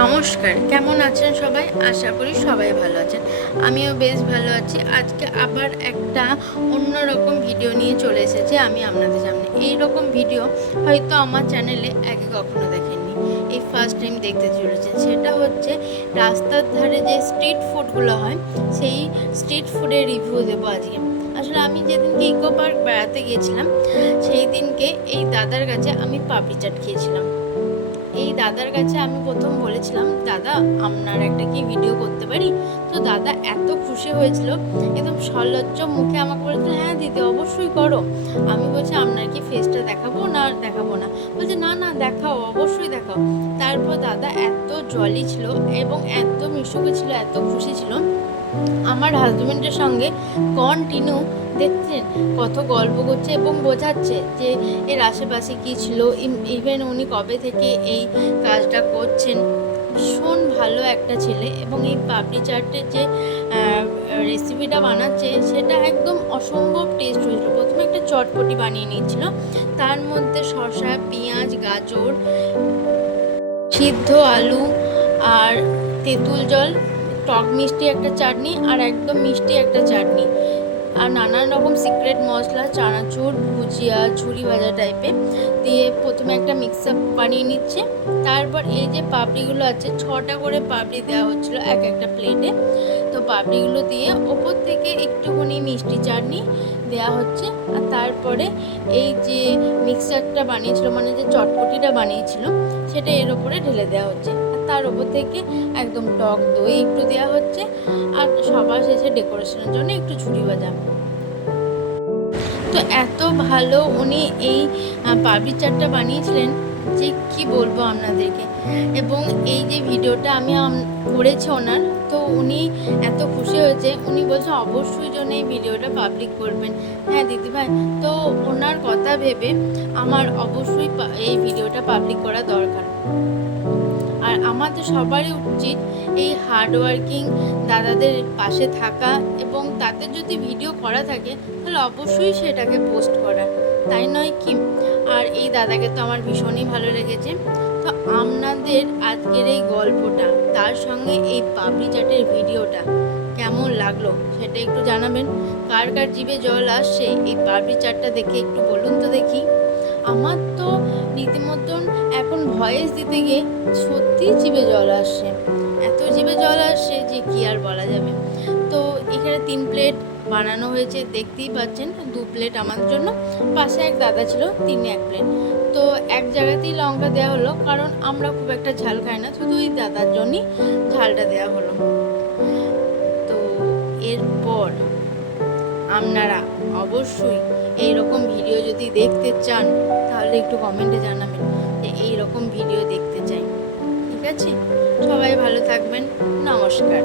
নমস্কার, কেমন আছেন সবাই? আশা করি সবাই ভালো আছেন। আমিও বেশ ভালো আছি। আজকে আবার একটা অন্যরকম ভিডিও নিয়ে চলে এসেছি আমি আপনাদের সামনে। এই রকম ভিডিও হয়তো আমার চ্যানেলে আগে কখনো দেখেননি, এই ফার্স্ট টাইম দেখতে চলেছেন। সেটা হচ্ছে রাস্তার ধারে যে স্ট্রিট ফুডগুলো হয়, সেই স্ট্রিট ফুডের রিভিউ দেবো আজকে। আসলে আমি যেদিনকে ইকো পার্ক বেড়াতে গিয়েছিলাম, সেই দিনকে এই দাদার কাছে আমি পাপড়ি চাট খেয়েছিলাম। এই দাদার কাছে আমি প্রথম বলেছিলাম, দাদা আপনার একটা কি ভিডিও করতে পারি? তো দাদা এত খুশি হয়েছিল, একদম সলজ্জ মুখে আমাকে বলেছিল, হ্যাঁ দিদি অবশ্যই করো। আমি বলছি, আপনার কি ফেসটা দেখাবো না দেখাবো না? বলছে না না দেখাও, অবশ্যই দেখাও। তারপর দাদা এত জলি ছিল এবং এত মিশুকে ছিল, এত খুশি ছিল। আমার হাজবেন্ডের সঙ্গে কন্টিনিউ দেখছেন কত গল্প করছে এবং বোঝাচ্ছে যে এর আশেপাশে কী ছিল, ইভেন উনি কবে থেকে এই কাজটা করছেন। ভীষণ ভালো একটা ছেলে। এবং এই পাপড়ি চাটের যে রেসিপিটা বানাচ্ছে সেটা একদম অসম্ভব টেস্ট হয়েছিল। প্রথমে একটা চটপটি বানিয়ে নিয়েছিল, তার মধ্যে শসা, পেঁয়াজ, গাজর, সিদ্ধ আলু আর তেঁতুল জল, টক মিষ্টি একটা চাটনি আর একদম মিষ্টি একটা চাটনি, আর নানান রকম সিক্রেট মশলা, চানাচুর, ভুজিয়া, ঝুরি ভাজা টাইপের দিয়ে প্রথমে একটা মিক্সআপ বানিয়ে নিচ্ছে। তারপর এই যে পাপড়িগুলো আছে, 6টা করে পাপড়ি দেওয়া হচ্ছিলো এক একটা প্লেটে। তো পাপড়িগুলো দিয়ে ওপর থেকে একটুখানি মিষ্টি চাটনি দেওয়া হচ্ছে। আর তারপরে এই যে মিক্সচারটা বানিয়েছিল, মানে যে চটপটিটা বানিয়েছিল, সেটা এর ওপরে ঢেলে দেওয়া হচ্ছে। আর তার ওপর থেকে একদম টক দই একটু দেওয়া হচ্ছে। আর সবার শেষে ডেকোরেশনের জন্য একটু ঝুরি ভাজা। তো এত ভালো উনি এই পাপড়ি চাটটা বানিয়েছিলেন যে কি বলবো আপনাদেরকে। এবং এই যে ভিডিওটা আমি করেছি ওনার, তো উনি এত খুশি হয়েছে, উনি বলছে অবশ্যই জন্য এই ভিডিওটা পাবলিক করবেন। হ্যাঁ দিদিভাই, তো ওনার কথা ভেবে আমার অবশ্যই এই ভিডিওটা পাবলিক করা দরকার। আর আমাদের সবারই উচিত এই হার্ডওয়ার্কিং দাদাদের পাশে থাকা, এবং তাদের যদি ভিডিও করা থাকে তাহলে অবশ্যই সেটাকে পোস্ট করা, তাই নয় কি? আর এই দাদাকে তো আমার ভীষণই ভালো লেগেছে। তো আপনাদের আজকের এই গল্পটা, তার সঙ্গে এই পাপড়ি চাটের ভিডিওটা কেমন লাগলো সেটা একটু জানাবেন। কার কার জিভে জল আসছে এই পাপড়ি চাটটা দেখে একটু বলুন তো দেখি। আমার তো রীতিমতন এখন ভয়েস দিতে গিয়ে সত্যি জিভে জল আসছে, এত জিভে জল আসছে যে কি আর বলা যাবে। তো এখানে 3 প্লেট বানানো হয়েছে, দেখতেই পাচ্ছেন। 2 প্লেট আমার জন্য, পাশে এক দাদা ছিল, তিনি 1 প্লেট। তো এক জায়গাতেই লঙ্কা দেওয়া হলো, কারণ আমরা খুব একটা ঝাল খাই না, শুধু ওই দাদার জন্যই ঝালটা দেওয়া হলো। তো এরপর আপনারা অবশ্যই এই রকম ভিডিও যদি দেখতে চান তাহলে একটু কমেন্টে জানাবেন যে এই রকম ভিডিও দেখতে চাই। ঠিক আছে, সবাই ভালো থাকবেন। নমস্কার।